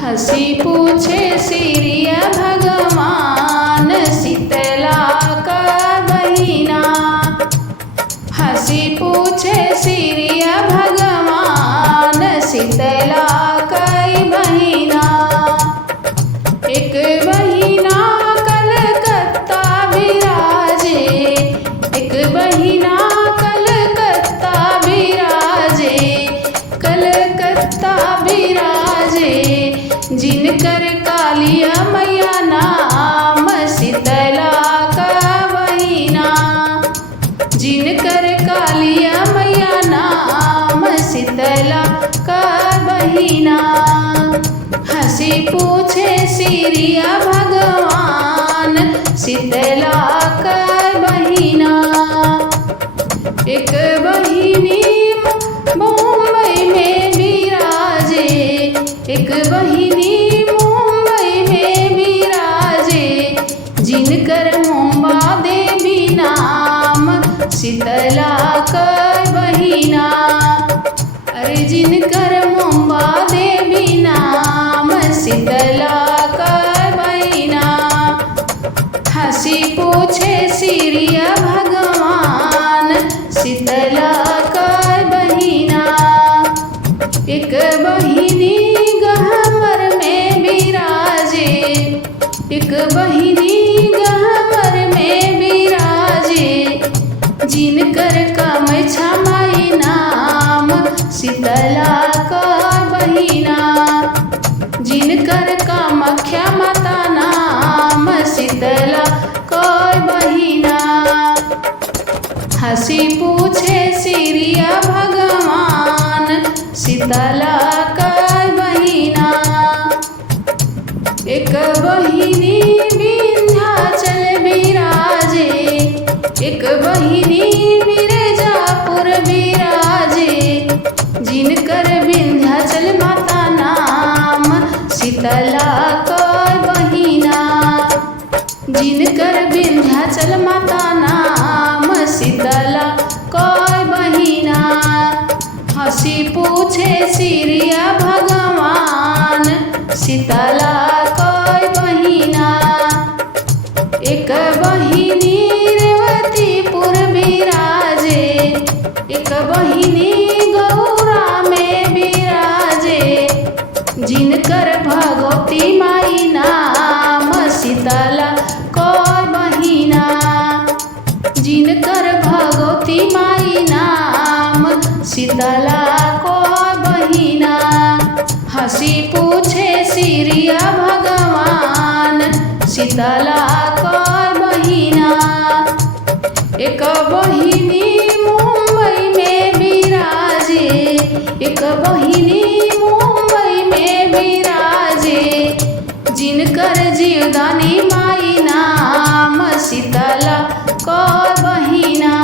हंसी पूछे सिरिया भगवान शीतला का बहिना। हंसी पूछे सिरिया भगवान शीतला कई बहिना। एक बहिना कलकत्ता विराजे, एक बहिना कलकत्ता विराजे, कलकत्ता विराजे। जिनकर कालिया मैया नाम शीतला का बहिना। जिनकर कालिया मैया नाम शीतला का बहिना। हंसी पूछे सिरिया भगवान शीतला का बहिना। एक बहिनी मुंबई में विराजे, एक बहिनी मुंबई में विराजे। जिनकर मुंबा देवी नाम शीतला का बहिना। अरे जिनकर मुंबा देवी नाम शीतला का बहिना। हंसी पूछे सिरिया भगवान शीतला का बहिना। एक बहिनी गहवर में विराजे, एक बहिनी गहवर में विराजे। जिनकर कामछा माई नाम शीतला का बहिना। जिनकर कामाख्या माता नाम शीतला का बहिना। हंसी पूछे सिरिया भगवान शीतला का बहिना। एक बहिनी विंध्याचल विराजे, एक बहिनी मिर्जापुर विराजे। जिनकर विंध्याचल माता नाम शीतला का बहिना। जिनकर विंध्याचल माता नाम शीतला का बहिना। हंसी पूछे सिरिया भगवान शीतला का बहिना। एक बहिनी रेवतीपुर विराजे, एक बहिनी गौरा में विराजे। जिनकर भगवती माई नाम शीतला का बहिना। जिनकर भगवती माई नाम शीतला का बहिना। हंसी पूछे सिरिया भगवान शीतला का बहिना। एक बहिनी मुंबई में विराजे, एक बहिनी मुंबई में विराजे। जिनकर जीवदानी माई नाम शीतला का बहिना।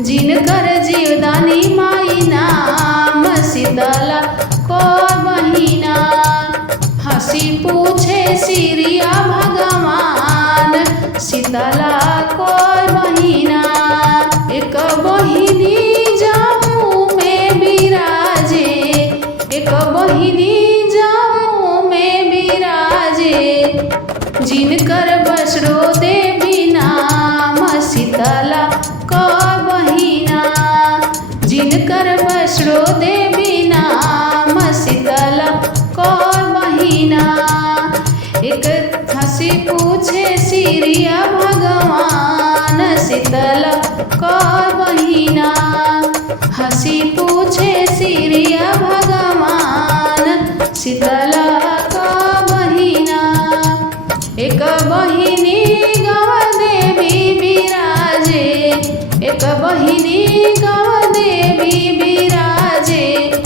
जिनकर जीवदानी माई नाम शीतला का बहिना। हंसी पूछे सिरिया भगवान शीतला का बहिना। एक बहिनी जम्मू में विराजे, एक बहिनी जम्मू में विराजे। जिनकर वैष्णो देवी नाम शीतला का बहिना। जिनकर वैष्णो देवी नाम शीतला का बहिना। एक हंसी पूछे सिरिया भगवान शीतला का बहिना। हंसी पूछे सिरिया भगवान शीतला का बहिना। एक बहिनी गवा देवी विराजे, एक बहिनी गवा देवी विराजे।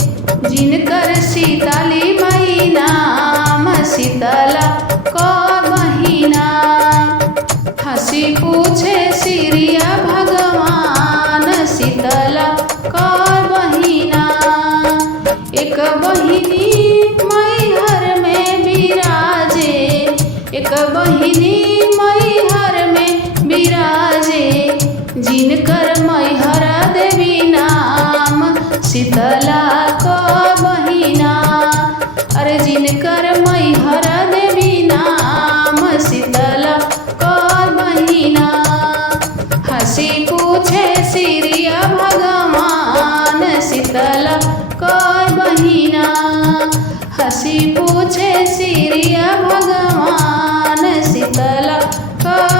जिनकर सीताली माई नाम शीतला का बहिना। हंसी पूछे सिरिया भगवान शीतला का बहिना। एक बहिनी मैहर में विराजे, एक बहिनी मैहर में विराजे। जिनकर मैहर देवी नाम शीतला का बहिना। अरे जिनकर मैहर देवी नाम शीतला कौन बहिना। हंसी पूछे सिरिया भगवान शीतला कौन बहिना। हंसी पूछे सिरिया भगवान शीतला कौन